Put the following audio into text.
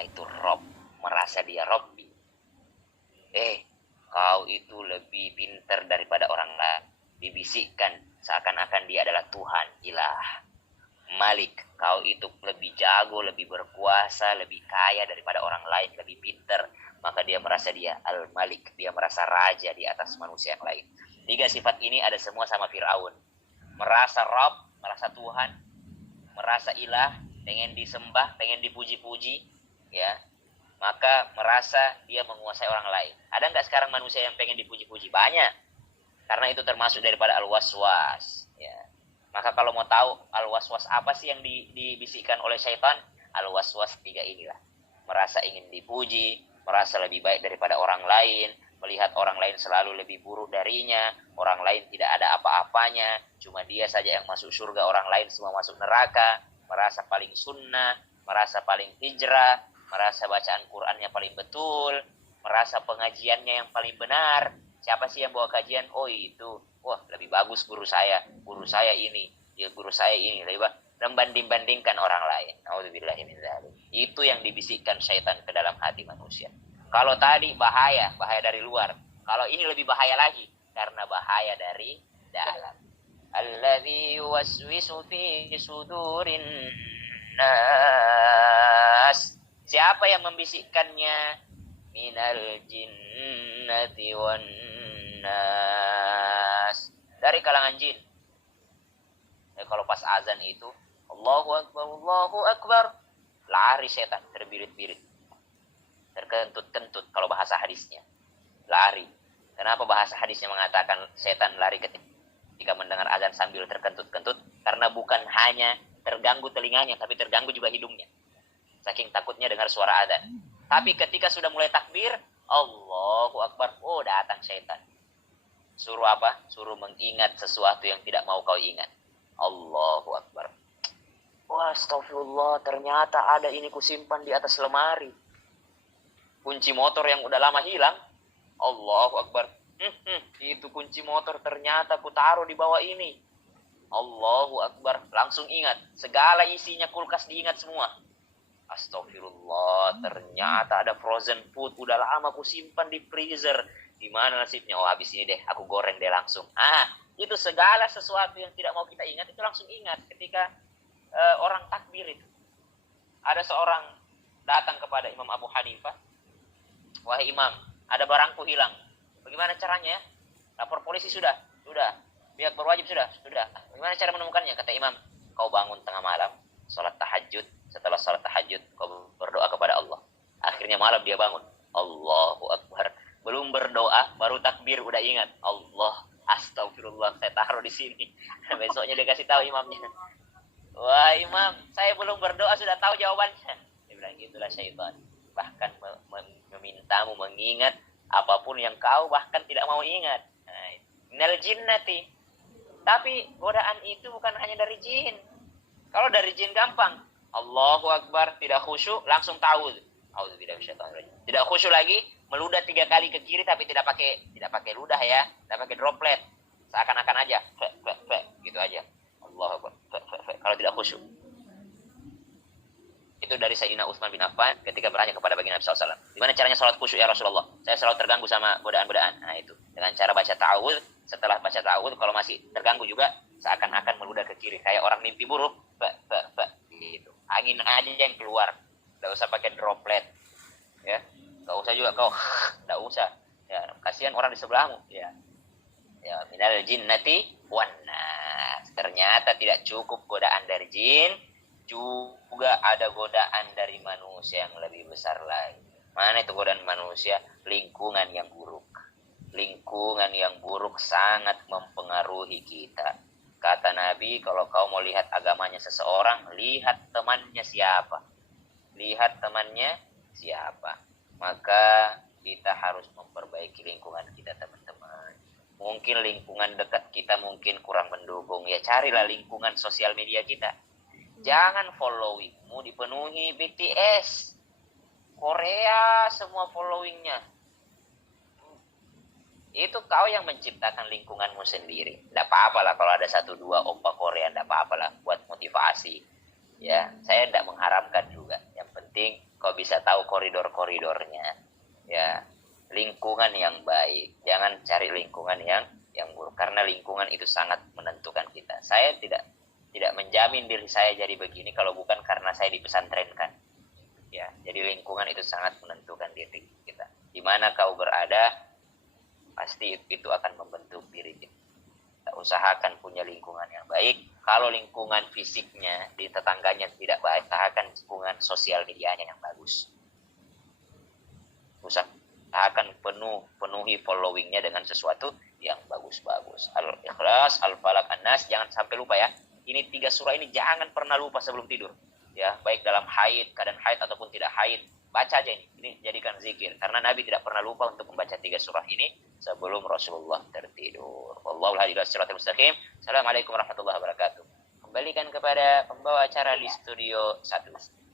Itu Rob, merasa dia Robbi. Kau itu lebih pintar daripada orang lain. Dibisikkan seakan-akan dia adalah Tuhan, ilah. Malik, kau itu lebih jago, lebih berkuasa, lebih kaya daripada orang lain, lebih pintar. Maka dia merasa dia Al-Malik, dia merasa raja di atas manusia yang lain. 3 sifat ini ada semua sama Fir'aun. Merasa Rob, merasa Tuhan, merasa ilah, pengen disembah, pengen dipuji-puji, ya. Maka merasa dia menguasai orang lain. Ada nggak sekarang manusia yang pengen dipuji-puji? Banyak. Karena itu termasuk daripada al-waswas. Ya. Maka kalau mau tahu al-waswas apa sih yang dibisikkan oleh syaitan? Al-waswas 3 inilah. Merasa ingin dipuji, merasa lebih baik daripada orang lain, melihat orang lain selalu lebih buruk darinya, orang lain tidak ada apa-apanya, cuma dia saja yang masuk surga, orang lain semua masuk neraka, merasa paling sunnah, merasa paling hijrah, merasa bacaan Qur'annya paling betul, merasa pengajiannya yang paling benar. Siapa sih yang bawa kajian? Oh itu, wah lebih bagus guru saya ini, ya guru saya ini, lebih bagus. Membanding-bandingkan orang lain. Nauzubillahi min dzalik. Itu yang dibisikkan syaitan ke dalam hati manusia. Kalau tadi bahaya dari luar. Kalau ini lebih bahaya lagi, karena bahaya dari dalam. Alladzi yuwaswisu fi sudurin nas. Siapa yang membisikkannya? Minal jinnati wan nas. Dari kalangan jin. Kalau pas azan itu, Allahu Akbar, lari setan, terbirit-birit, terkentut-kentut kalau bahasa hadisnya. Lari. Kenapa bahasa hadisnya mengatakan setan lari ketika mendengar azan sambil terkentut-kentut? Karena bukan hanya terganggu telinganya, tapi terganggu juga hidungnya. Saking takutnya dengar suara azan. Tapi ketika sudah mulai takbir, Allahu Akbar, oh datang setan. Suruh apa? Suruh mengingat sesuatu yang tidak mau kau ingat. Allahu Akbar. Wah, astagfirullah, ternyata ada ini kusimpan di atas lemari. Kunci motor yang udah lama hilang. Allahu Akbar. Itu kunci motor ternyata ku taruh di bawah ini. Allahu Akbar. Langsung ingat. Segala isinya kulkas diingat semua. Astagfirullah, ternyata ada frozen food. Udah lama ku simpan di freezer. Gimana nasibnya? Oh, habis ini deh, aku goreng deh langsung. Itu segala sesuatu yang tidak mau kita ingat, itu langsung ingat ketika orang takbir itu. Ada seorang datang kepada Imam Abu Hanifah. Wahai Imam, ada barangku hilang. Bagaimana caranya? Lapor polisi sudah. Pihak berwajib sudah. Bagaimana cara menemukannya? Kata Imam, kau bangun tengah malam, sholat tahajud. Setelah sholat tahajud, kau berdoa kepada Allah. Akhirnya malam dia bangun. Allahu Akbar. Belum berdoa, baru takbir udah ingat. Allah, astagfirullah, saya taruh di sini. Besoknya dia kasih tahu imamnya. Wah imam, saya belum berdoa sudah tahu jawabannya. Dia bilang, itulah syaitan. Bahkan memintamu mengingat apapun yang kau bahkan tidak mau ingat. Minal jinnati. Tapi godaan itu bukan hanya dari jin. Kalau dari jin gampang. Allahu Akbar, tidak khusyuk, langsung ta'awudz. Tidak khusyuk lagi, meludah 3 kali ke kiri tapi tidak pakai ludah ya, tidak pakai droplet. Seakan-akan aja, gitu aja. Allahu Akbar. Kalau tidak khusyuk. Itu dari Sayyidina Utsman bin Affan ketika bertanya kepada baginda Nabi SAW. Gimana caranya sholat khusyuk ya Rasulullah? Saya selalu terganggu sama godaan-godaan. Nah itu, dengan cara baca ta'awudz. Setelah baca ta'awudz, kalau masih terganggu juga, seakan-akan meludah ke kiri. Kayak orang mimpi buruk, gitu. Angin aja yang keluar. Tidak usah pakai droplet. Ya, nggak usah juga kau, nggak usah. Ya, kasihan orang di sebelahmu. Ya, minal jinnati wan nas. Ternyata tidak cukup godaan dari jin, juga ada godaan dari manusia yang lebih besar lagi. Mana itu godaan manusia? Lingkungan yang buruk. Lingkungan yang buruk sangat mempengaruhi kita. Kata Nabi, kalau kau mau lihat agamanya seseorang, lihat temannya siapa. Lihat temannya siapa. Maka kita harus memperbaiki lingkungan kita, teman-teman. Mungkin lingkungan dekat kita mungkin kurang mendukung. Ya carilah lingkungan sosial media kita. Jangan followingmu dipenuhi BTS. Korea semua followingnya. Itu kau yang menciptakan lingkunganmu sendiri. Tidak apa-apa lah kalau ada 1-2 oppa Korea, tidak apa-apa lah buat motivasi. Ya, saya tidak mengharapkan juga. Yang penting kau bisa tahu koridor-koridornya. Ya, lingkungan yang baik. Jangan cari lingkungan yang buruk, karena lingkungan itu sangat menentukan kita. Saya tidak menjamin diri saya jadi begini kalau bukan karena saya dipesantrenkan. Ya, jadi lingkungan itu sangat menentukan diri kita. Di mana kau berada, pasti itu akan membentuk diri kita. Usahakan punya lingkungan yang baik. Kalau lingkungan fisiknya di tetangganya tidak baik, usahakan lingkungan sosial medianya yang bagus. Usahakan penuhi followingnya dengan sesuatu yang bagus-bagus. Al-Ikhlas, Al-Falaq, An-Nas, jangan sampai lupa ya. Ini 3 surah ini jangan pernah lupa sebelum tidur. Ya, baik dalam haid, keadaan haid ataupun tidak haid, baca aja ini. Ini jadikan zikir, karena Nabi tidak pernah lupa untuk membaca 3 surah ini sebelum Rasulullah tertidur. Wallahul hadi ila siratal mustaqim. Assalamualaikum warahmatullahi wabarakatuh. Kembalikan kepada pembawa acara di studio 1.